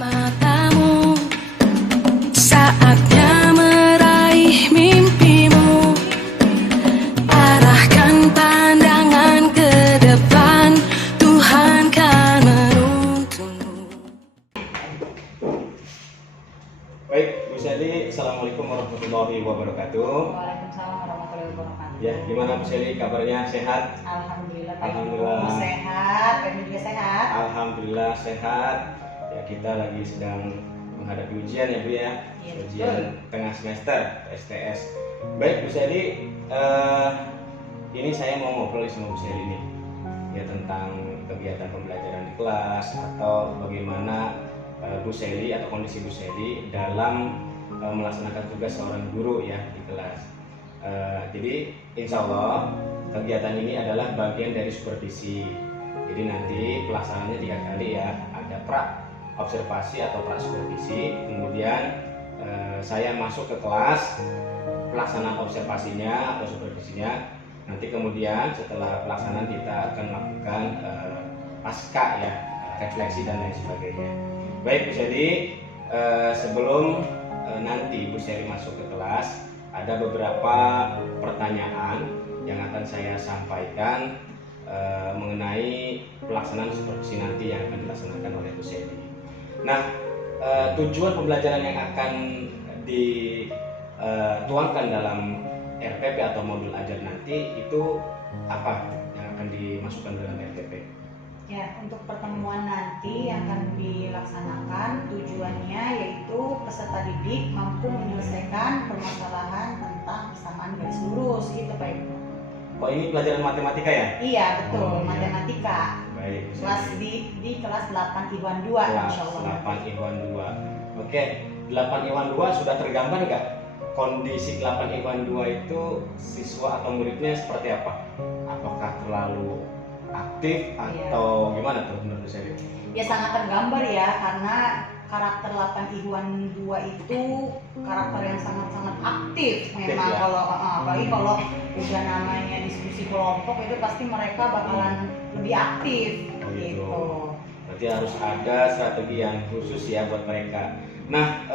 Matamu saatnya meraih mimpimu, arahkan pandangan ke depan, Tuhan kan menuntunmu. Baik, Bu Shelly, Assalamualaikum warahmatullahi wabarakatuh. Waalaikumsalam warahmatullahi wabarakatuh. Ya, gimana Bu Shelly, kabarnya sehat? Alhamdulillah. Alhamdulillah. Sehat, kami juga sehat. Alhamdulillah sehat. Ya, kita lagi sedang menghadapi ujian ya Bu ya, Iya, ujian betul. tengah semester STS. Baik Bu Shelly, ini saya mau ngobrol sama Bu Shelly nih, ya tentang kegiatan pembelajaran di kelas atau bagaimana Bu Shelly atau kondisi Bu Shelly dalam melaksanakan tugas seorang guru ya di kelas. Jadi insya Allah kegiatan ini adalah bagian dari supervisi. Jadi nanti pelaksanaannya 3 kali ya, ada pra observasi atau pra supervisi, kemudian saya masuk ke kelas, pelaksanaan observasinya atau supervisinya, nanti kemudian setelah pelaksanaan kita akan melakukan pasca ya, refleksi dan lain sebagainya. Baik Bu Shelly, sebelum nanti Bu Shelly masuk ke kelas, ada beberapa pertanyaan yang akan saya sampaikan mengenai pelaksanaan supervisi nanti yang akan dilaksanakan oleh Bu Shelly. Nah, tujuan pembelajaran yang akan dituangkan dalam RPP atau modul ajar nanti itu apa yang akan dimasukkan dalam RPP? Ya, untuk pertemuan nanti yang akan dilaksanakan tujuannya yaitu peserta didik mampu menyelesaikan permasalahan tentang kesamaan garis lurus gitu Pak Ibu. Oh, ini pelajaran matematika ya? Iya betul, Oh, iya. matematika. Baik. Kelas di kelas 8 Iwan 2 Kelas insyaallah. 8 Iwan 2. Oke, 8 Iwan 2 sudah tergambar nggak? Kondisi 8 Iwan 2 itu siswa atau muridnya seperti apa? Apakah terlalu aktif atau gimana tuh menurut saya? Ya sangat tergambar ya, karena karakter 8 Iwan 2 itu karakter yang sangat-sangat aktif memang ya? Kalau apalagi kalau udah namanya diskusi kelompok itu pasti mereka bakalan lebih aktif Oh, gitu. gitu. Berarti harus ada strategi yang khusus ya buat mereka. Nah,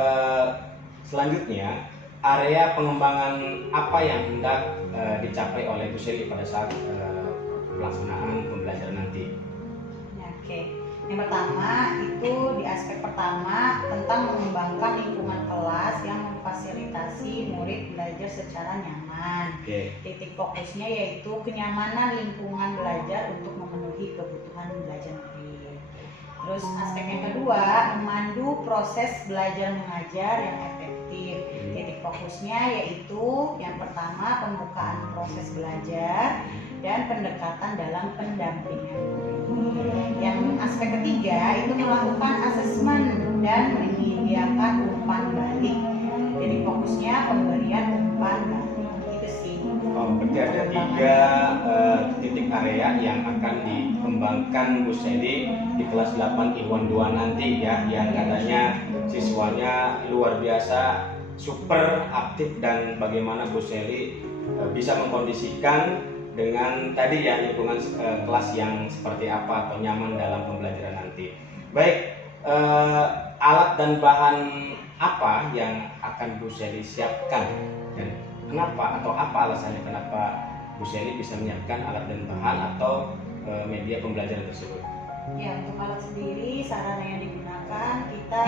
selanjutnya area pengembangan apa yang hendak dicapai oleh Bu Shelly pada saat pelaksanaan pembelajaran nanti? Ya, oke. Yang pertama itu di aspek pertama tentang mengembangkan lingkungan kelas yang memfasilitasi murid belajar secara nyaman. Oke. Titik fokusnya yaitu kenyamanan lingkungan belajar untuk memenuhi kebutuhan belajar murid. Terus aspek yang kedua, memandu proses belajar mengajar yang efektif. Titik fokusnya yaitu yang pertama pembukaan proses belajar dan pendekatan dalam pendampingan. Yang aspek ketiga itu melakukan asesmen dan menyediakan umpan balik. Jadi fokusnya pemberian umpan balik itu sih. Oh, berarti ada 3 titik area yang akan dikembangkan Bu Shelly di kelas 8 Iwan 2 nanti ya, yang katanya siswanya luar biasa, super aktif, dan bagaimana Bu Shelly bisa mengkondisikan dengan tadi ya lingkungan kelas yang seperti apa atau nyaman dalam pembelajaran nanti. Baik, alat dan bahan apa yang akan Bu Shelly siapkan dan kenapa atau apa alasannya kenapa Bu Shelly bisa menyiapkan alat dan bahan atau media pembelajaran tersebut? Ya, untuk alat sendiri sarana yang digunakan kita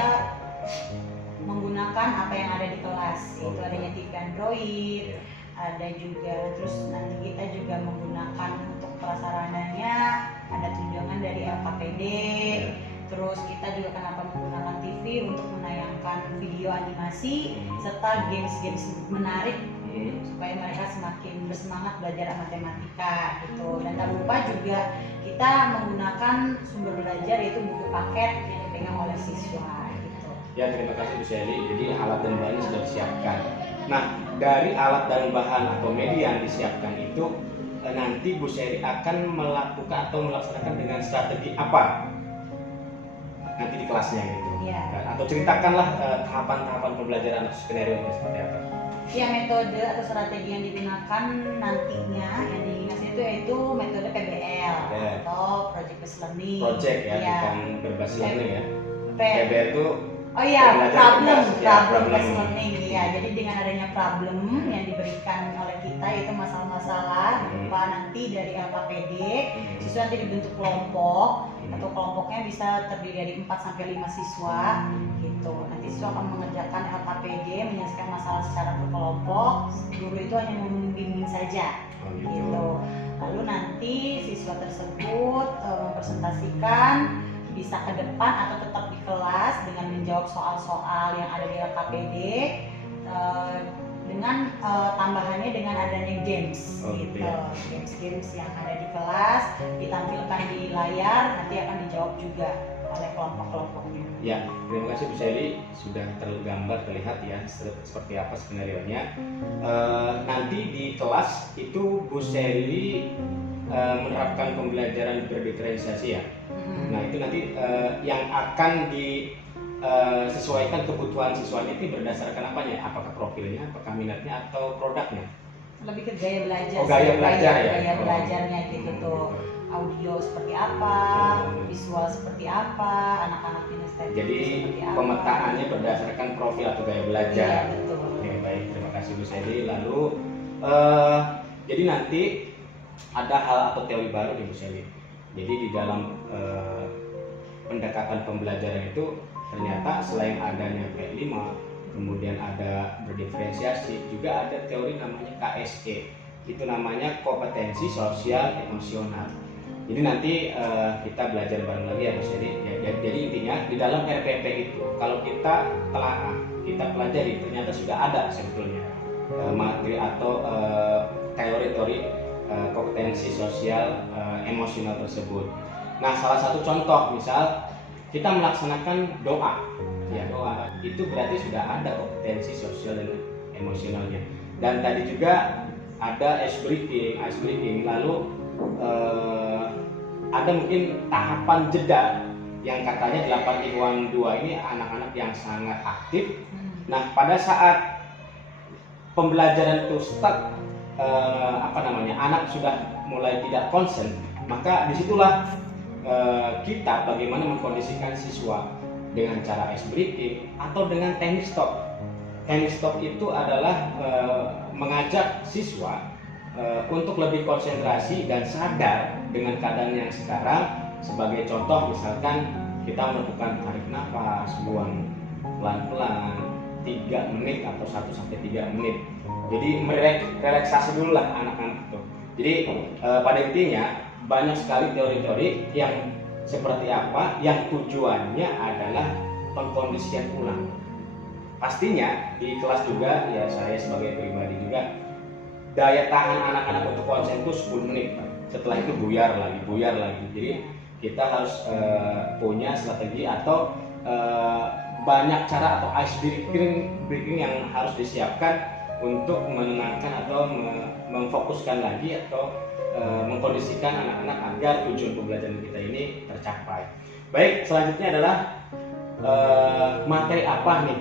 menggunakan apa yang ada di kelas. Itu adanya TV Android, ada juga, terus nanti kita juga menggunakan untuk prasarananya ada tunjangan dari LKPD. Terus kita juga kenapa menggunakan TV untuk menayangkan video animasi serta games-games menarik supaya mereka semakin bersemangat belajar matematika gitu. Dan tak lupa juga kita menggunakan sumber belajar yaitu buku paket yang dipegang oleh siswa gitu. Ya, terima kasih Bu Shelly. Jadi alat dan bahannya sudah disiapkan. Nah, dari alat dan bahan atau media yang disiapkan itu nanti Bu Shelly akan melakukan atau melaksanakan dengan strategi apa nanti di kelasnya gitu? Ya. Atau ceritakanlah tahapan-tahapan pembelajaran atau skenario seperti apa? Ya, metode atau strategi yang digunakan nantinya yang itu metode PBL Ya. atau project based learning. Project ya, Iya. bukan berbasis learning ya. P- PBL itu Oh iya, Pembelajaran problem problem. based learning. Iya, jadi dengan adanya problem yang diberikan oleh kita yaitu masalah-masalah berupa nanti dari LKPD, siswa nanti dibentuk kelompok atau kelompoknya bisa terdiri dari 4 sampai 5 siswa gitu. Nanti siswa akan mengerjakan LKPD, menyelesaikan masalah secara berkelompok. Guru itu hanya membimbing saja. Oh, gitu. Gitu. Lalu nanti siswa tersebut mempresentasikan bisa ke depan atau tetap di kelas dengan menjawab soal-soal yang ada di LKPD dengan tambahannya dengan adanya games gitu. Games yang ada di kelas ditampilkan di layar, nanti akan dijawab juga oleh kelompok-kelompoknya. Ya, terima kasih Bu Sally, sudah tergambar terlihat ya seperti apa skenarionya. Nanti di kelas itu Bu Sally menerapkan pembelajaran berdiferensiasi ya. Nah itu nanti yang akan disesuaikan kebutuhan siswanya itu berdasarkan apanya? Apakah profilnya, apakah minatnya, atau produknya? Lebih ke gaya belajar. Oh, gaya belajar ya? Gaya belajarnya gitu tuh. Audio seperti apa, visual seperti apa, anak-anak ini Jadi seperti apa. pemetaannya berdasarkan profil atau gaya belajar. Iya, betul. Oke, baik, terima kasih Bu Sally. Lalu jadi nanti ada hal atau teori baru nih Bu Sally. Jadi di dalam pendekatan pembelajaran itu ternyata selain adanya P5, kemudian ada berdiferensiasi, juga ada teori namanya KSE. Itu namanya kompetensi sosial emosional. Jadi nanti kita belajar bareng lagi ya Bu Sally. Jadi intinya di dalam RPP itu kalau kita telah kita pelajari ternyata sudah ada sebetulnya materi atau teori-teori kompetensi sosial emosional tersebut. Nah, salah satu contoh misal kita melaksanakan doa, ya doa itu berarti sudah ada kompetensi sosial dan emosionalnya. Dan tadi juga ada ice breaking, lalu ada mungkin tahapan jeda yang katanya 8 Iwan 2 ini anak-anak yang sangat aktif. Nah, pada saat pembelajaran itu start anak sudah mulai tidak konsen, maka disitulah kita bagaimana mengkondisikan siswa dengan cara ice breaking atau dengan teknik stop. Teknik stop itu adalah mengajak siswa untuk lebih konsentrasi dan sadar dengan keadaan yang sekarang. Sebagai contoh misalkan kita melakukan tarik nafas, buang pelan-pelan 3 menit atau 1-3 menit. Jadi merelaksasi dulu lah anak-anak itu. Jadi pada intinya banyak sekali teori-teori yang seperti apa yang tujuannya adalah pengkondisian ulang. Pastinya di kelas juga ya saya sebagai pribadi juga daya tahan anak-anak untuk konsen itu 10 menit. Setelah itu buyar lagi. Jadi kita harus punya strategi atau banyak cara atau ice breaking yang harus disiapkan untuk menenangkan atau memfokuskan lagi atau mengkondisikan anak-anak agar tujuan pembelajaran kita ini tercapai. Baik, selanjutnya adalah materi apa nih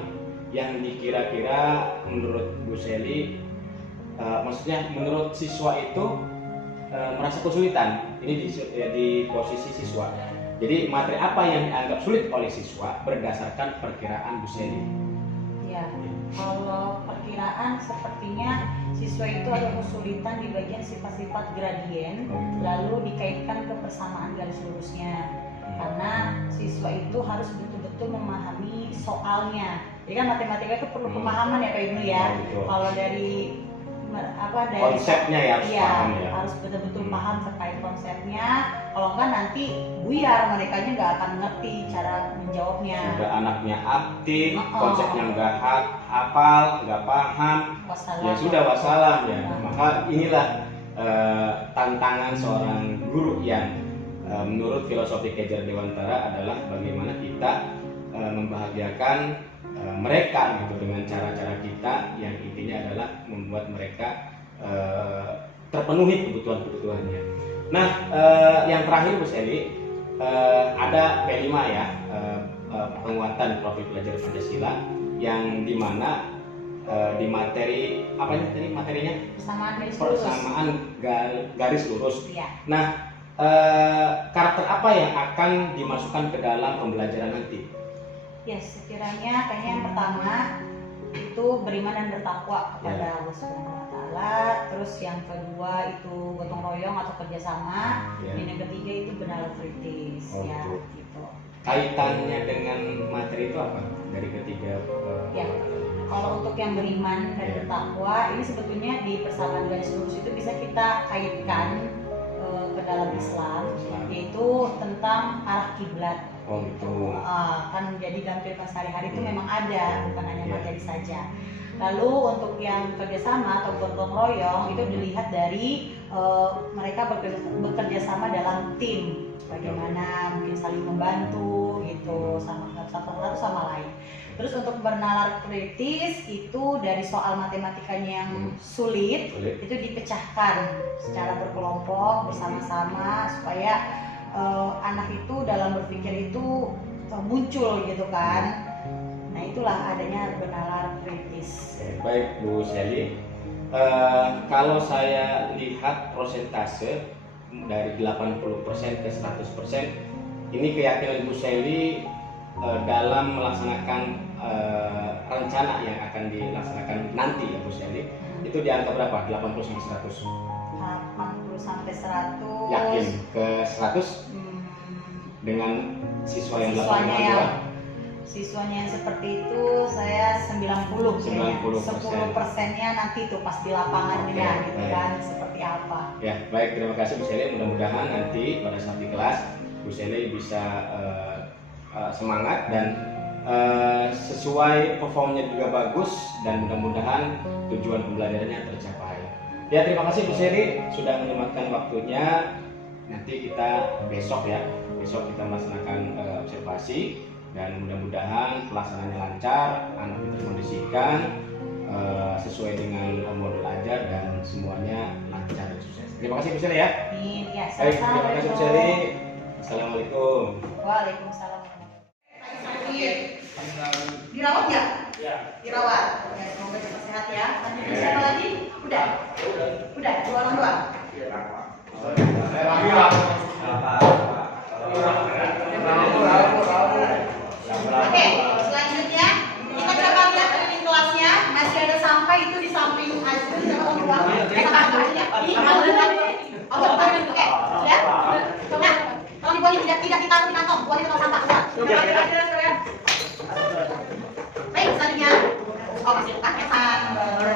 yang dikira-kira menurut Bu Sally, maksudnya menurut siswa itu merasa kesulitan. Ini di posisi siswa. Jadi materi apa yang dianggap sulit oleh siswa berdasarkan perkiraan Bu Sally? Ya, kalau perkiraan sepertinya siswa itu ada kesulitan di bagian sifat-sifat gradien, lalu dikaitkan ke persamaan garis lurusnya. Karena siswa itu harus betul-betul memahami soalnya. Jadi kan matematika itu perlu pemahaman ya Pak Ibnu ya. Kalau dari konsepnya ya harus paham ya. Harus betul-betul paham terkait konsepnya. Kalau enggak nanti buyar, merekanya nggak akan ngerti cara menjawabnya. Sudah anaknya aktif, konsepnya nggak hafal, nggak paham, wassalam. Ya sudah wassalam ya. Maka inilah tantangan seorang guru yang menurut filosofi Kejar Dewantara adalah bagaimana kita membahagiakan mereka gitu dengan cara-cara kita yang intinya adalah membuat mereka terpenuhi kebutuhan-kebutuhannya. Nah, yang terakhir Bu Sally, ada P5 ya, penguatan profil pelajar Pancasila, yang dimana di materi apa ini tadi materinya? Persamaan Garis lurus. Iya. Nah, karakter apa yang akan dimasukkan ke dalam pembelajaran nanti? Ya, sekiranya kayaknya yang pertama itu beriman dan bertakwa kepada Allah Subhanahu wa Ta'ala. Terus yang kedua itu gotong royong atau kerjasama. Ya. Dan yang ketiga itu benar kritis. Oh, Ya, gitu. gitu. Kaitannya dengan materi itu apa? Dari ketiga Ya. Kalau untuk yang beriman dan Ya. bertakwa, ini sebetulnya di persamaan garis lurus itu bisa kita kaitkan ke dalam Islam, yaitu tentang arah kiblat. Oh gitu. Kan jadi dalam kehidupan sehari-hari itu memang ada, bukan hanya Ya. materi saja. Lalu untuk yang kerjasama atau gotong royong itu dilihat dari mereka bekerja sama dalam tim, bagaimana mungkin saling membantu gitu satu sama lain. Terus untuk bernalar kritis itu dari soal matematikanya yang sulit itu dipecahkan secara berkelompok bersama-sama supaya anak itu dalam berpikir itu muncul gitu kan. Nah itulah adanya bernalar kritis. Baik Bu Shelly, kalau saya lihat prosentase dari 80% ke 100%, ini keyakinan Bu Shelly dalam melaksanakan rencana yang akan dilaksanakan nanti ya Bu Shelly, itu di angka berapa? 80 sampai 100? 80 sampai 100. Yakin ke 100 dengan siswa yang 82? Siswanya yang seperti itu saya 90 10%-nya nanti tuh pas di lapangannya gitu kan seperti apa. Ya baik, terima kasih Bu Shelly. Mudah-mudahan nanti pada saat di kelas Bu Shelly bisa semangat dan sesuai performnya juga bagus, dan mudah-mudahan tujuan pembelajarannya tercapai. Ya terima kasih Bu Shelly sudah menyempatkan waktunya. Nanti kita besok kita melaksanakan observasi, dan mudah-mudahan pelaksanaannya lancar, anak diterkondisikan sesuai dengan modul ajar, dan semuanya lancar dan sukses. Terima kasih Bu Shelly ya. Ya, Baik, terima kasih Bu Shelly. Assalamualaikum. Waalaikumsalam. Dirawat nggak? Ya. Dirawat. Ya, semoga cepat sehat ya. Lanjut siapa lagi? Udah. Udah. Dua orang doang. Oke, selanjutnya kita coba lihat keliling kelasnya. Masih ada sampah itu di samping Azrul sama Om Buang. Ini kalau oke, ya. Nah, kalau dibuangnya tidak ditaruh di kantong, buangnya ke tong sampah. Baik, selanjutnya. Oh, masih paketan.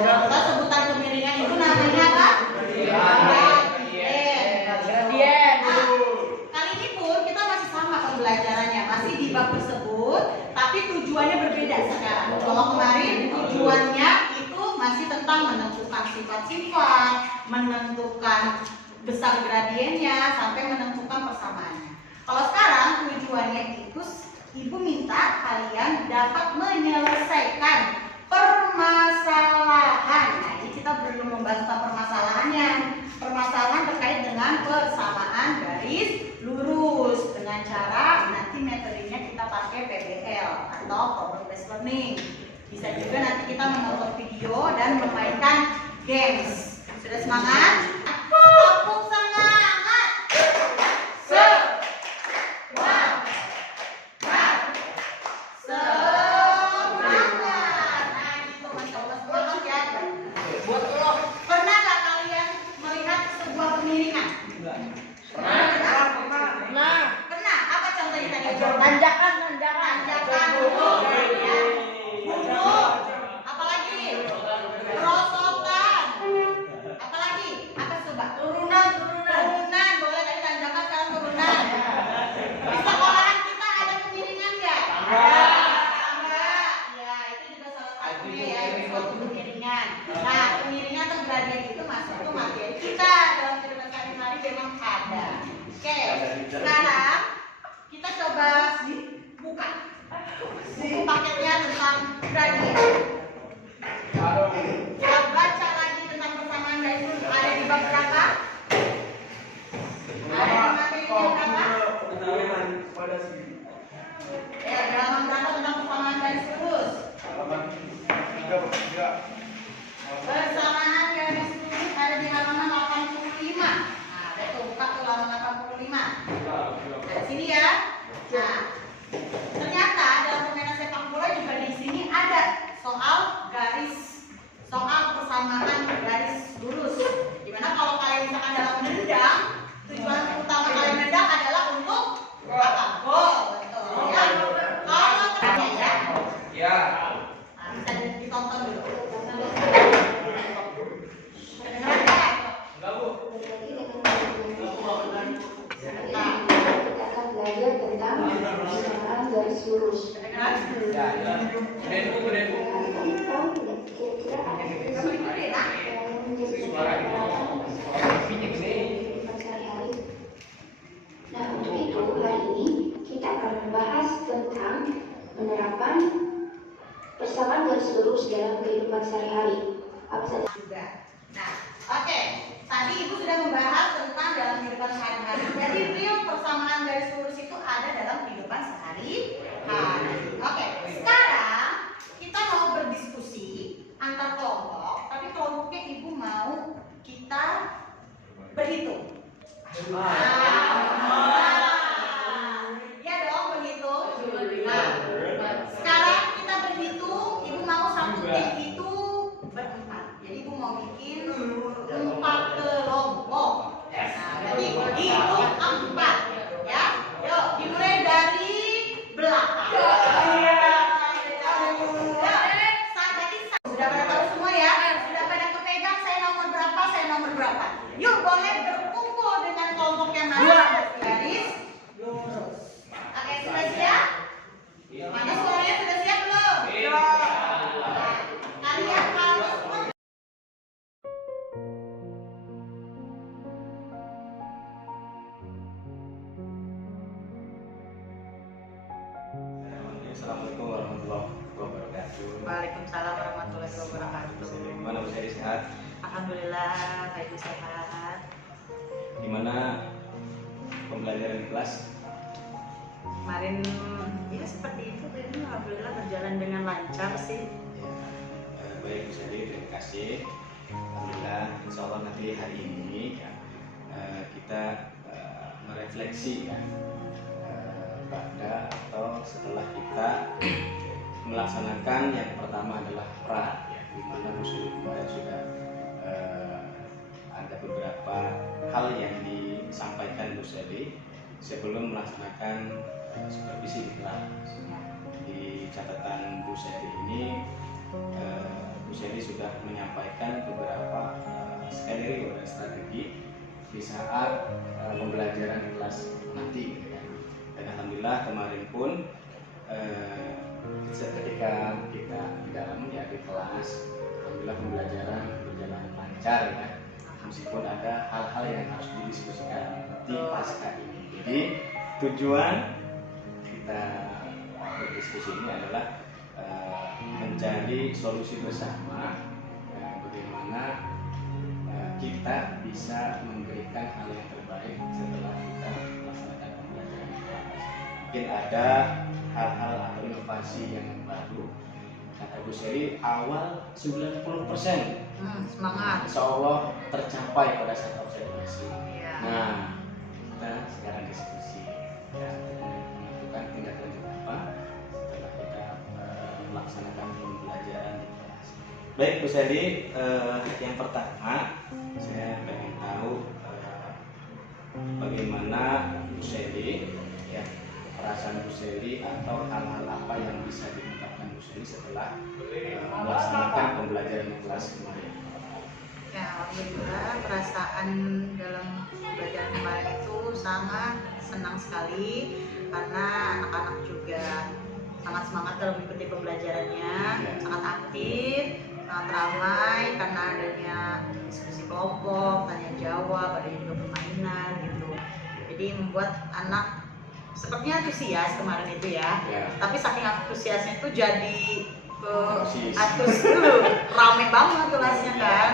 Kita sebutan kemiringan itu namanya apa? Gradien. Nah, kali ini pun kita masih sama pembelajarannya, masih di bab tersebut, tapi tujuannya berbeda sekarang. Kalau kemarin tujuannya itu masih tentang menentukan sifat-sifat, menentukan besar gradiennya, sampai menentukan persamaannya. Kalau sekarang tujuannya itu Ibu minta kalian dapat menyelesaikan permasalahan. Nah, ini kita belum membahas tentang permasalahannya. Permasalahan terkait dengan persamaan garis lurus dengan cara nanti metodenya kita pakai PBL atau problem based learning. Bisa juga nanti kita menonton video dan memainkan games. Sudah semangat? Tepuk semangat! Sekarang kita coba buka buku paketnya tentang gradien. Kita baca lagi tentang persamaan garis lurus. Ada di bab berapa? Ada di materi berapa? Ya, halaman berapa tentang persamaan garis lurus? Ya, ya. Udah Bu. Nah, untuk itu hari ini kita akan membahas tentang penerapan persamaan garis lurus dalam kehidupan sehari-hari. Apa saja? Juga. Nah, oke. Tadi Ibu sudah membahas tentang dalam kehidupan sehari-hari. Jadi real persamaan garis lurus itu ada dalam kehidupan sehari-hari. Oke. Sekarang kita mau berdiskusi antar kelompok, tapi kelompoknya Ibu mau kita berhitung. Ya dong, berhitung. Nah, sekarang kita berhitung. Ibu mau satu tim itu berempat. Jadi Ibu mau bikin 4 kelompok. Nah, berarti hitung 4. Ya, yuk dimulai dari belakang. Sudah pada tahu semua ya? Sudah pada kepegang saya nomor berapa, saya nomor berapa. Yuk boleh berkumpul dengan kelompok yang mana? Garis lurus. Oke, sudah siap? Mana suaranya sudah siap belum? Nah, kalian harus Assalamualaikum warahmatullahi wabarakatuh. Waalaikumsalam warahmatullahi wabarakatuh. Gimana Bu Seri, sehat? Alhamdulillah, Pak Ibu sehat. Gimana pembelajaran di kelas? Kemarin ya seperti itu, tapi alhamdulillah berjalan dengan lancar sih. Ya, baik Bu Seri, terima kasih. Alhamdulillah, insya Allah nanti hari ini ya, kita merefleksi ya, pada atau setelah kita melaksanakan yang pertama adalah pra ya, di mana Bu Seri kemarin sudah ada beberapa hal yang disampaikan Bu Seri sebelum melaksanakan supervisi di kelas. Di catatan Bu Seri ini Bu Seri sudah menyampaikan beberapa skenario dan strategi di saat pembelajaran di kelas nanti gitu kan. Dan alhamdulillah kemarin pun ketika kita di dalam ya di kelas, alhamdulillah pembelajaran berjalan lancar ya, meskipun ada hal-hal yang harus didiskusikan di pasca ini. Jadi tujuan kita berdiskusi ini adalah mencari solusi bersama bagaimana kita bisa memberikan hal yang terbaik setelah kita melaksanakan pembelajaran di kelas. Mungkin ada hal-hal atau inovasi yang baru. Kata Bu Seri awal 90% Semangat. insya Allah tercapai pada saat observasi. Ya. Nah, kita sekarang diskusi ya, menentukan tindak lanjut apa setelah kita melaksanakan pembelajaran di kelas. Baik Bu Seri, yang pertama saya ingin tahu bagaimana Bu Seri ya, perasaan Bu Seri atau hal-hal apa yang bisa diungkapkan Bu Seri setelah melaksanakan pembelajaran di kelas kemarin. Ya, alhamdulillah perasaan dalam pembelajaran kemarin itu sangat senang sekali karena anak-anak juga sangat semangat dalam mengikuti pembelajarannya, sangat aktif, sangat ramai karena adanya diskusi kelompok, tanya jawab, adanya juga permainan gitu. Jadi membuat anak sepertinya antusias kemarin itu ya. Tapi saking antusiasnya itu jadi rame banget kelasnya kan,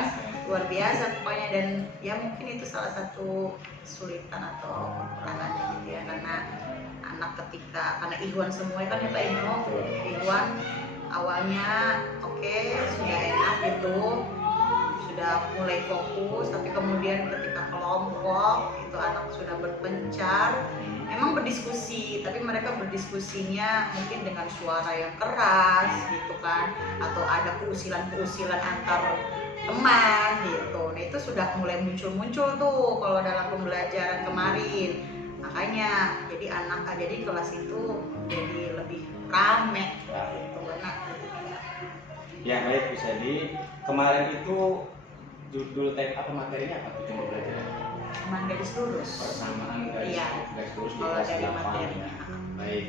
luar biasa pokoknya. Dan ya mungkin itu salah satu kesulitan atau kekurangannya gitu ya, karena anak karena Ikhwan semua kan ya Pak Ino, Ikhwan awalnya oke, sudah enak gitu, sudah mulai fokus, tapi kemudian ketika kelompok itu anak sudah berpencar. Memang berdiskusi, tapi mereka berdiskusinya mungkin dengan suara yang keras gitu kan, atau ada keusilan-keusilan antar teman gitu. Nah itu sudah mulai muncul-muncul tuh kalau dalam pembelajaran kemarin. Makanya jadi kelas itu jadi lebih rame gitu. Ya baik Bu Seri, kemarin itu judul apa materinya apa tuh pembelajaran? Persamaan garis lurus. Persamaan garis, Iya. garis lurus di Kalau kelas dari 8 materinya. ya. Baik.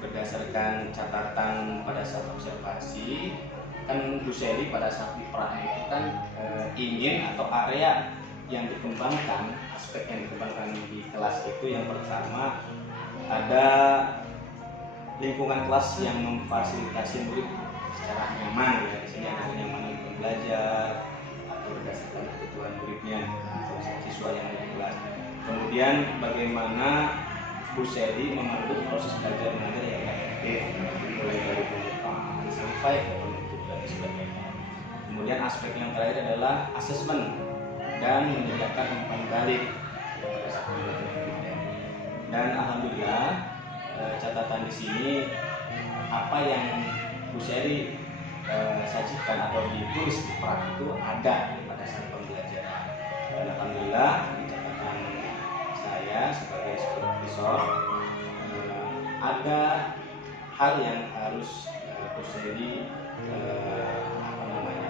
berdasarkan catatan pada saat observasi, kan Bu Sally pada saat di pra itu kan ingin atau area yang dikembangkan, aspek yang dikembangkan di kelas itu yang pertama ada lingkungan kelas yang memfasilitasi murid secara nyaman, ya di sini ada kenyamanan untuk belajar atau berdasarkan kebutuhan muridnya atau siswa yang ada di kelas. Kemudian bagaimana Bu Sally memandu proses belajar mengajar yang efektif mulai dari pembukaan sampai ke penutup dan sebagainya. Kemudian aspek yang terakhir adalah asesmen dan menyediakan umpan balik pada saat pembelajaran. Dan alhamdulillah catatan di sini apa yang Bu Sally sajikan atau ditulis di pra itu ada pada saat pembelajaran. Dan alhamdulillah di catatan saya sebagai supervisor ada hal yang harus Bu Sally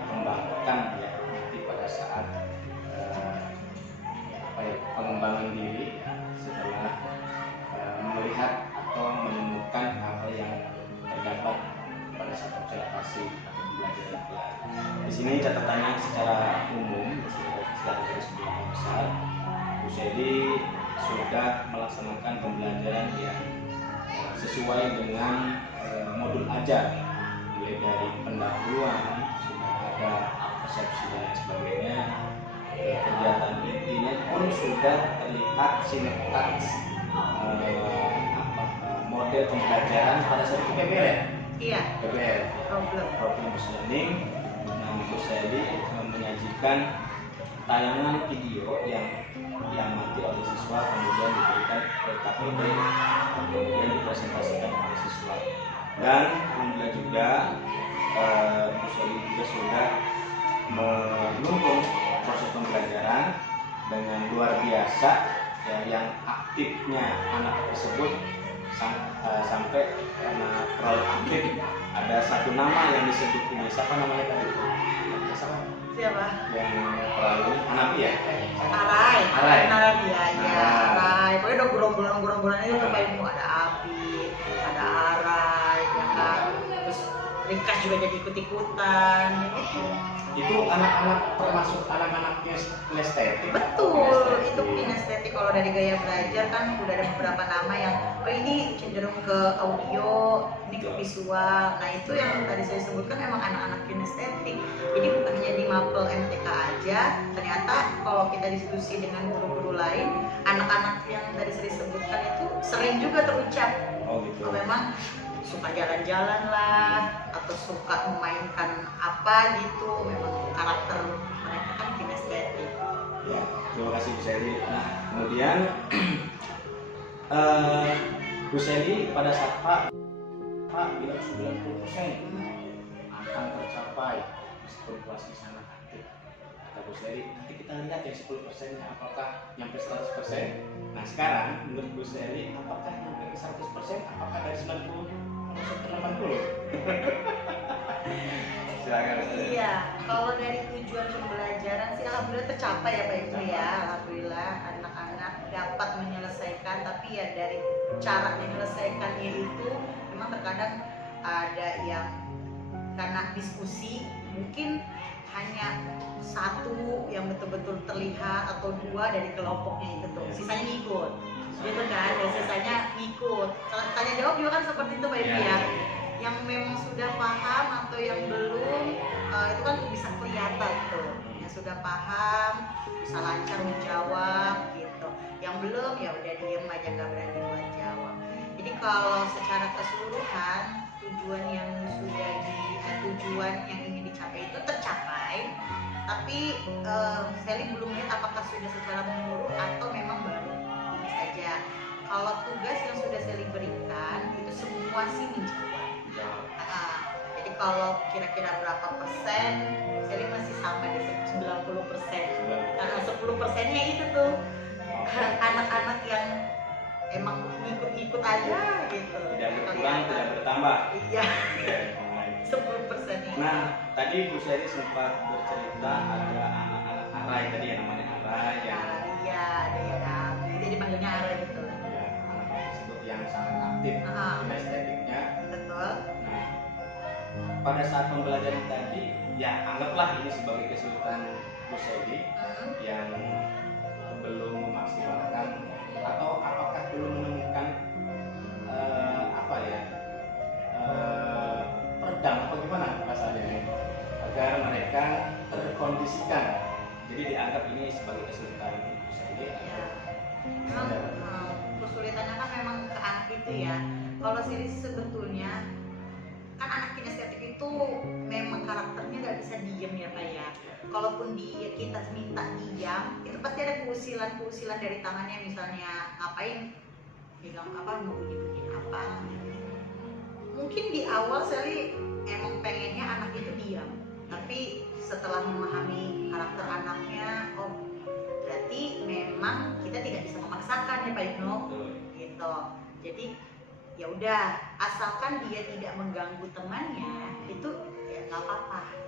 kembangkan ya nanti pada saat pengembangan diri setelah melihat atau menemukan apa yang terdapat pada saat observasi atau pembelajaran kelas. Di sini catatannya secara umum, secara garis besar, Bu Sally sudah melaksanakan pembelajaran yang sesuai dengan modul ajar, mulai dari pendahuluan, sudah ada persepsi dan sebagainya. Kegiatan intinya pun sudah terlihat sintaks model pembelajaran pada saat itu PBL ya? Iya. PBL. Problem Positioning. Nah, Bu Sally menyajikan tayangan video yang diamati oleh siswa, kemudian diberikan ke KPD, kemudian dipresentasikan oleh siswa. Dan alhamdulillah juga Bu Sally juga sudah menunggu proses pembelajaran dengan luar biasa ya, yang aktifnya anak tersebut sampai karena terlalu aktif ada satu nama yang disebut ini, siapa namanya tadi? Siapa? Yang terlalu Hanapi ya? Arai. Arai. Ya, Arai. Pokoknya udah gerombolan itu Bapak Ibu, ada Abi, ada Arai, ya kan. Terus Rikas juga jadi ikut-ikutan, ya gitu. Itu anak-anak termasuk anak-anaknya kinestetik. Betul, itu kinestetik. Kalau dari gaya belajar kan udah ada beberapa nama yang ini cenderung ke audio, ini ke visual. Nah itu yang tadi saya sebutkan emang anak-anak kinestetik. Jadi bukan hanya di Mapel MTK aja, ternyata kalau kita diskusi dengan guru-guru lain, anak-anak yang tadi saya sebutkan itu sering juga terucap. Oh gitu. Memang suka jalan-jalan lah atau suka memainkan apa gitu, memang karakter mereka kan kinestetik. Ya, terima kasih Bu Sally. Nah, kemudian Bu Sally pada saat Pak bilang 90% akan tercapai meskipun kelas di sana aktif. Kata Bu Sally, nanti kita lihat yang 10%-nya apakah nyampe 100%. Nah, sekarang menurut Bu Sally apakah nyampe 100%? Apakah dari 90 masuk ke 80? Silakan. Iya, kalau dari tujuan pembelajaran sih alhamdulillah tercapai ya Pak Ibu ya. Alhamdulillah anak-anak dapat menyelesaikan, tapi ya dari cara menyelesaikannya itu memang terkadang ada yang karena diskusi mungkin hanya satu yang betul-betul terlihat atau dua dari kelompoknya itu tuh, sisanya ngikut gitu kan, dan sisanya ngikut. Tanya jawab juga kan seperti itu Pak Ibu ya. Yang memang sudah paham atau yang belum itu kan bisa kelihatan tuh. Yang sudah paham bisa lancar menjawab gitu. Yang belum ya udah diem aja nggak berani buat jawab. Jadi kalau secara keseluruhan tujuan yang ingin dicapai itu tercapai. Tapi Sally belum lihat apakah sudah secara menyeluruh atau memang baru ini saja. Kalau tugas yang sudah Sally berikan itu semua sih menjawab. Jadi kalau kira-kira berapa persen, Sally masih sama di 90%. Karena 10%-nya itu tuh anak-anak yang emang ngikut-ngikut aja gitu. Tidak berkurang, tidak bertambah. Iya. 10%. Nah, tadi Bu Sally sempat bercerita ada anak-anak Arai tadi yang namanya Arai yang Iya, ada yang Abi. Jadi panggilnya Arai gitu. ya, anak-anak tersebut yang sangat aktif kinestetiknya pada saat pembelajaran tadi, ya anggaplah ini sebagai kesulitan Bu Sally yang belum memaksimalkan atau apakah belum menemukan apa ya peredam atau gimana bahasanya ini, agar mereka terkondisikan. Jadi dianggap ini sebagai kesulitan Bu Sally. Ya. Memang kesulitannya kan memang ke anak itu ya. Kalau sih sebetulnya kan anak kinestetik itu memang karakternya nggak bisa diem ya Pak ya. Kalaupun kita minta diam, itu pasti ada keusilan dari tangannya, misalnya ngapain, bilang apa, mau bunyi apa. Mungkin di awal sekali emang pengennya anak itu diam, tapi setelah memahami karakter anaknya, oh berarti memang kita tidak bisa memaksakan ya Pak Ibnu, gitu. Jadi ya udah, asalkan dia tidak mengganggu temannya, itu ya nggak apa-apa.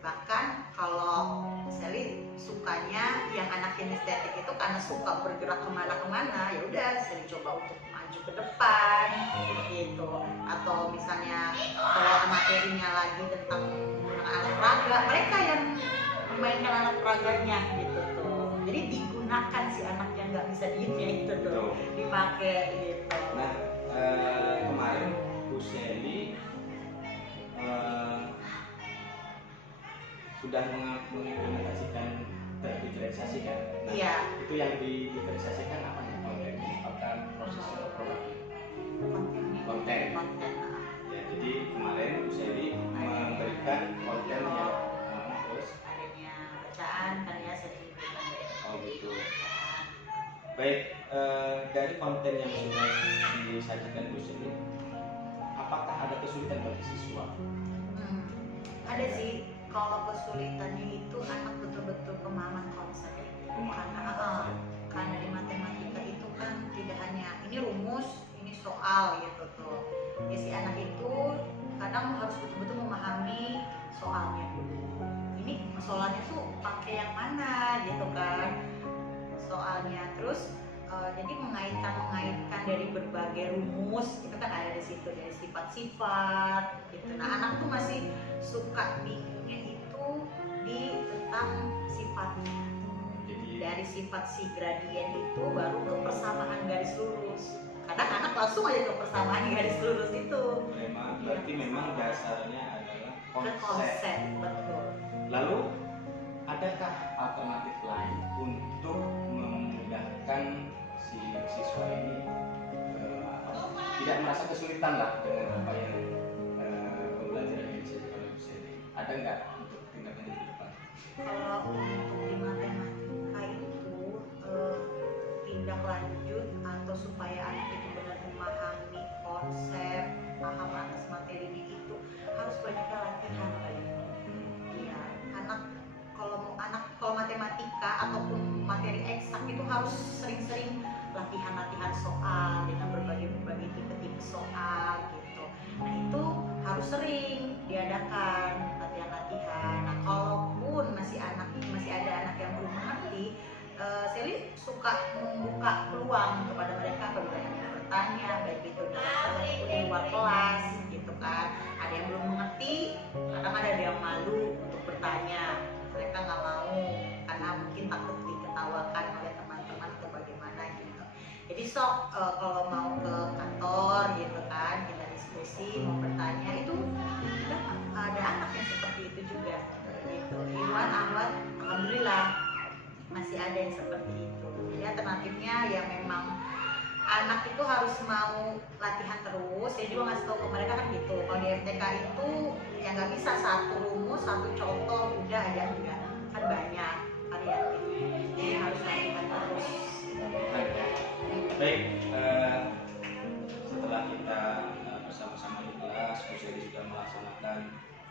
Bahkan kalau Sally sukanya yang anak kinestetik itu karena suka bergerak kemana-kemana, ya udah Sally coba untuk maju ke depan gitu. Atau misalnya kalau materinya lagi tentang menggunakan alat peraga, mereka yang memainkan alat peraganya gitu tuh. Jadi digunakan si anak yang nggak bisa diemnya itu tuh, dipakai gitu. Nah, kemarin Bu Sally sudah mengimplementasikan tervisualisasi kan? Nah, Iya. itu yang divisualisasikan apa nih kontennya? Apakah proses produk konten? Ya, jadi kemarin Bu Sally memberikan konten yang terus adanya bacaan kan ya, saya oh gitu. Baik, dari konten yang sudah disajikan Bu Sally, apakah ada kesulitan bagi siswa? Ada sih. Kalau kesulitannya itu anak betul-betul pemahaman konsep. Karena di matematika itu kan tidak hanya ini rumus, ini soal gitu tuh. Ya si anak itu kadang harus betul-betul memahami soalnya dulu. Ini soalnya tuh pakai yang mana gitu kan soalnya. Terus jadi mengaitkan dari berbagai rumus itu kan ada di situ, dari sifat-sifat gitu. Nah anak tuh masih suka bingungnya itu di tentang sifatnya. Dari sifat si gradien itu baru ke persamaan garis lurus. Kadang anak langsung aja ke persamaan garis lurus itu. Berarti memang dasarnya adalah konsep. Betul. Lalu adakah alternatif lain untuk memudahkan si siswa ini tidak merasa kesulitan lah dengan apa yang pembelajaran yang disajikan oleh Bu Sally? Ada nggak untuk tindakan ke depan? Kalau untuk di matematika itu tindak lanjut atau supaya anak itu benar memahami konsep, paham atas materinya itu harus banyaknya latihan kayaknya. Iya, kalau matematika ataupun materi eksak itu harus sering-sering latihan soal dengan berbagai tipe-tipe soal gitu. Nah itu harus sering diadakan latihan. Nah kalaupun masih ada anak yang belum mengerti, Sally suka membuka peluang kepada mereka apabila mereka bertanya, baik itu dalam kelas ataupun di luar kelas gitu kan. Ada yang belum mengerti, kadang ada yang malu untuk bertanya, mereka nggak mau karena mungkin takut diketawakan oleh teman-teman atau bagaimana gitu. Jadi sok kalau mau ke kantor gitu kan, kita diskusi mau bertanya, itu ada anak yang seperti itu juga gitu. Iwan Ahmad alhamdulillah masih ada yang seperti itu. Jadi alternatifnya ya memang anak itu harus mau latihan terus. Saya juga ngasih tahu ke mereka kan gitu. Kalau di MTK itu ya nggak bisa satu rumus, satu contoh udah aja, enggak, kan banyak variatif. Jadi harus latihan terus. Baik, setelah kita bersama-sama di kelas, Bu Sally sudah melaksanakan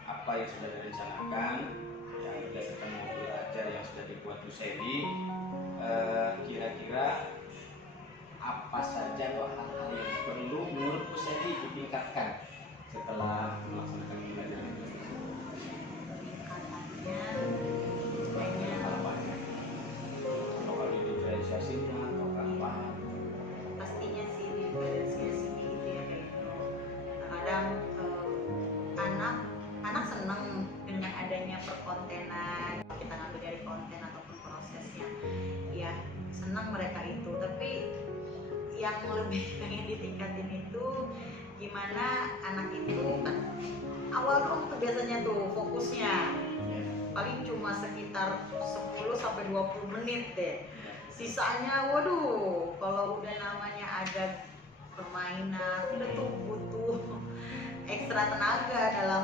apa yang sudah direncanakan, yang berdasarkan modul ajar yang sudah dibuat Bu Sally. Kira-kira apa saja atau hal-hal yang perlu menurut Bu Sally ditingkatkan setelah melaksanakan pembelajaran itu? Peningkatannya Harapannya, apakah di diferensiasinya atau apa? pastinya sih diferensiasi gitu ya kayak gitu. Kadang anak senang mereka itu. Tapi yang lebih pengen ditingkatin itu gimana anak itu kan awal tuh biasanya tuh fokusnya paling cuma sekitar 10 sampai 20 menit deh. Sisanya waduh, kalau udah namanya ada permainan itu tuh butuh ekstra tenaga dalam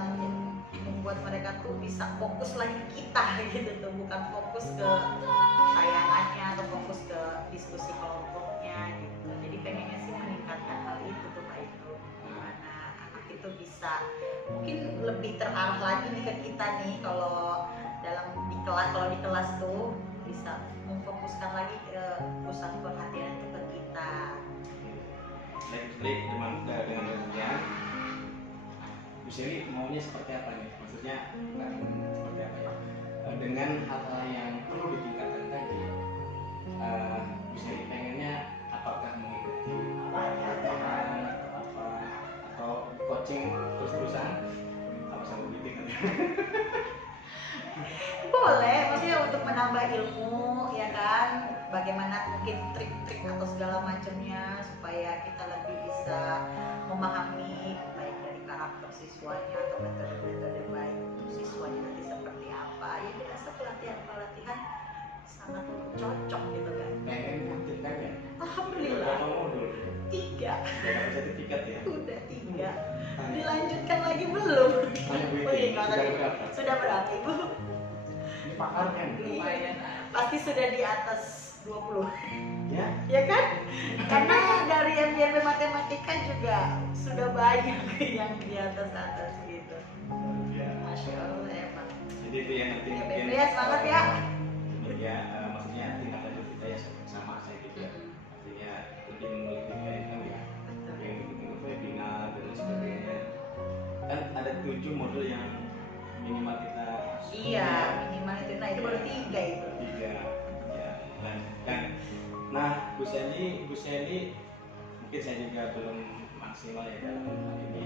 membuat mereka tuh bisa fokus lagi ke kita gitu tuh, bukan fokus ke tayangannya atau fokus ke diskusi kelompoknya gitu. Jadi pengennya sih meningkatkan hal itu tuh Pak itu, gimana anak itu bisa mungkin lebih terarah lagi nih ke kita nih kalau di kelas tuh bisa memfokuskan lagi ke pusat perhatian itu ke kita. Baik sekali dengan demikian, Bu Shelly maunya seperti apa nih? Maksudnya seperti apa ya? Dengan hal-hal yang perlu ditingkatkan tadi, Bu Shelly pengennya apakah mengikuti pelatihan atau coaching terus-terusan apa sama meeting? Boleh, maksudnya untuk menambah ilmu ya kan, bagaimana mungkin trik-trik atau segala macamnya supaya kita lebih bisa memahami baik dari karakter siswanya atau metode-metode baik untuk siswanya nanti seperti apa. Ya dirasa pelatihan sangat cocok gitu kan. Pengen aktif kan ya? Alhamdulillah. Berapa modul? 3. Udah dapat sertifikat ya? Udah 3. Dilanjutkan lagi belum? Tanya Bu Oh iya, Iti, sudah berapa? Sudah berapa Ibu? Ini pakar kan? Lumayan. Pasti sudah di atas 20. Ya? Ya kan? Karena dari MYP matematika juga sudah banyak yang di atas gitu. Ya. Masya Allah emang. Jadi itu yang nanti Ya, mungkin ya semangat ya. ya maksudnya tindak lanjut kita ya sama saya gitu ya. Artinya lebih meneliti kayak kan ya yang bikin webinar dan lain sebagainya. Kan ada 7 modul yang minimal kita Iya, minimal itu. Nah itu baru 3 itu. 3 ya lanjutkan. Nah Bu Shelly mungkin saya juga belum maksimal ya dalam hal ini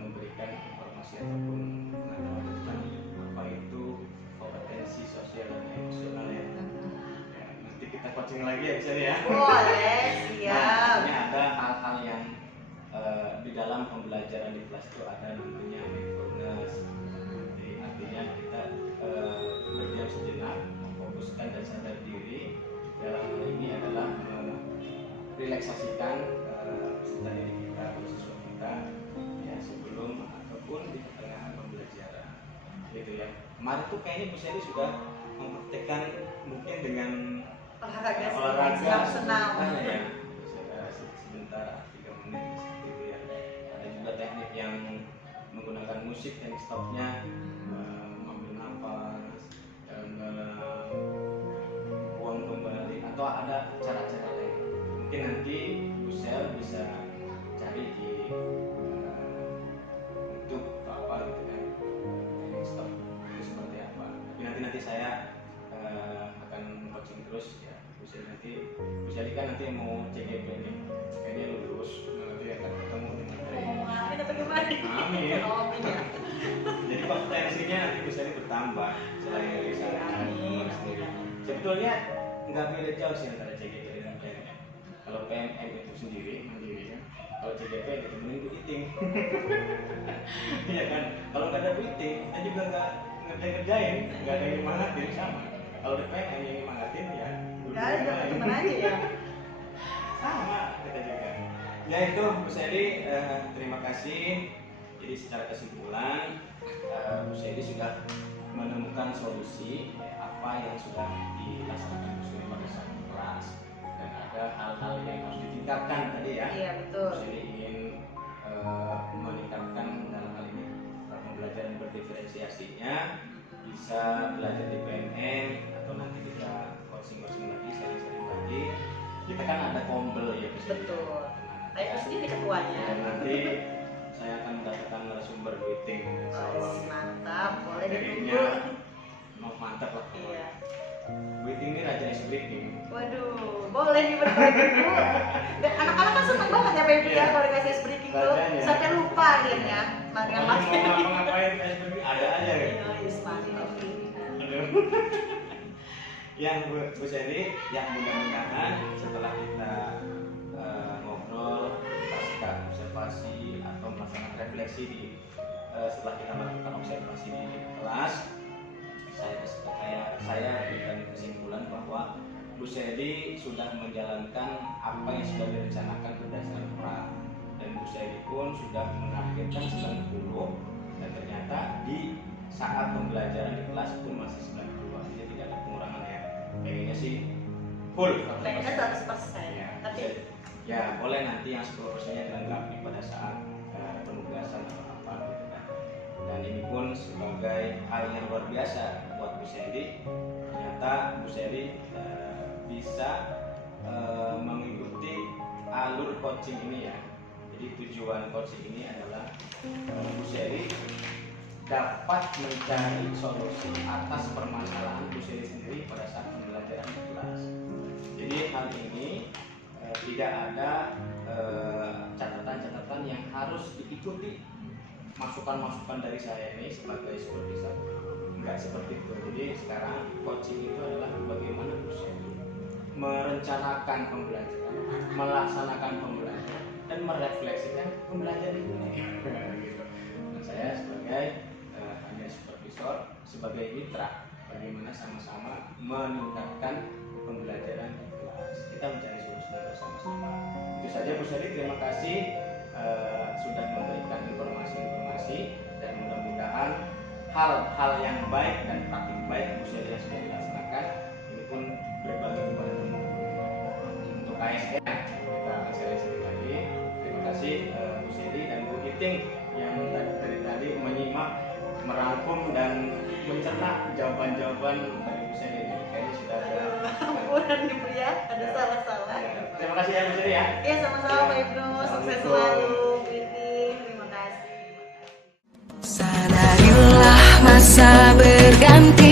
memberikan informasi ataupun pengetahuan tentang apa itu kompetensi sosial dan emosional ya. Ya, nanti kita coaching lagi ya bisa ya. Boleh, Nah, siap. ini ada hal-hal yang di dalam pembelajaran di kelas itu ada namanya mindfulness. Jadi artinya kita berdiam sejenak, memfokuskan dan sadar diri. Dalam hal ini adalah merelaksasikan peserta didik kita atau siswa kita ya sebelum ataupun di pertengahan pembelajaran. Gitu ya. Kemarin tuh kayaknya Bu Shelly sudah mempraktekkan mungkin dengan Olahraga siap senam. ya sebentar 3 menit seperti itu ya. Ada juga teknik yang menggunakan musik teknik stopnya, mengambil nafas dan buang kembali atau ada cara-cara lain. Mungkin nanti Bu Sel bisa cari di YouTube atau apa gitu kan teknik stop itu seperti apa. Tapi nanti saya akan coaching terus ya. Bu Shelly kan nanti mau CGP nih, kayaknya lulus nanti akan ketemu dengan Mau ngapain atau gimana? Amin. Oh, amin ya. Jadi kompetensinya nanti Bu Shelly bertambah selain dari saya sendiri. Sebetulnya nggak beda jauh sih antara CGP dan PNM. Kalau PNM itu sendiri mandiri kan, kalau CGP ditemenin Bu Iting. Iya kan, kalau nggak ada Bu Iting kita juga nggak ngerjain, nggak ada yang nyemangatin sama. Kalau di PNM yang nyemangatin ya Nggak ada, teman aja ya. sama kita juga. Ya itu Bu Shelly, terima kasih. Jadi secara kesimpulan Bu Shelly sudah menemukan solusi apa yang sudah dilaksanakan Bu Shelly pada saat kelas dan ada hal-hal yang harus ditingkatkan tadi ya. Iya betul. Bu Shelly ingin meningkatkan dalam hal ini pembelajaran berdiferensiasinya, bisa belajar di PNN atau nanti kita coaching lagi, sharing lagi. Kita kan ada kombel ya Bu Shelly. Betul. Saya sendiri ketuanya. Dan nanti saya akan mendatangkan narasumber meeting. Mantap, boleh ditunggu. Mau mantap lah. Iya. Meeting ini raja speaking. Waduh, boleh nih berbagi Bu. Dan anak-anak kan seneng banget ya baby ya kalau dikasih speaking tuh. Rajanya. Sampai lupa akhirnya. Dengan Mau ngapain speaking ada aja kan. Ismail. Aduh. Ya Bu Shelly, ya mudah-mudahan sih setelah kita melakukan observasi di kelas, saya berikan kesimpulan bahwa Bu Seli sudah menjalankan apa yang sudah direncanakan berdasarkan pra, dan Bu Seli pun sudah menargetkan 90, dan ternyata di saat pembelajaran di kelas pun masih 90, artinya tidak ada pengurangan ya. Kayaknya sih full 100%. Pengennya 100%. Ya, Tapi ya boleh nanti yang 10%-nya dilengkapi pada saat penugasan atau apa gitu kan. Dan ini pun sebagai hal yang luar biasa buat Bu Seli. Ternyata Bu Seli bisa mengikuti alur coaching ini ya. Jadi tujuan coaching ini adalah Bu Seli dapat mencari solusi atas permasalahan Bu Seli sendiri pada saat pembelajaran di kelas. Jadi hal ini tidak ada catatan-catatan yang harus diikuti masukan-masukan dari saya ini sebagai supervisor. Enggak seperti itu. Jadi sekarang coaching itu adalah bagaimana Bu Seli merencanakan pembelajaran, melaksanakan pembelajaran, dan merefleksikan pembelajaran itu. Gitu. Nah, saya sebagai hanya supervisor, sebagai mitra, bagaimana sama-sama meningkatkan pembelajaran di kelas. Kita mencari solusi bersama-sama. Itu saja Bu Seli, terima kasih sudah memberikan informasi-informasi, dan mudah-mudahan hal-hal yang baik dan praktik baik Bu Seli yang sudah dilaksanakan ini pun berbagi kepada teman-teman. Untuk ASN kita akan sharing lagi. Terima kasih Bu Seli dan Bu Iting yang dari tadi menyimak, merangkum dan mencerna jawaban-jawaban dari Bu Seli. Kayaknya sudah ada. ampunan Ibu ya, ada salah-salah. Terima kasih ya Bu Seli ya. Iya, sama-sama Pak Ibnu, sukses selalu. Ini terima kasih. Sadarilah masa berganti.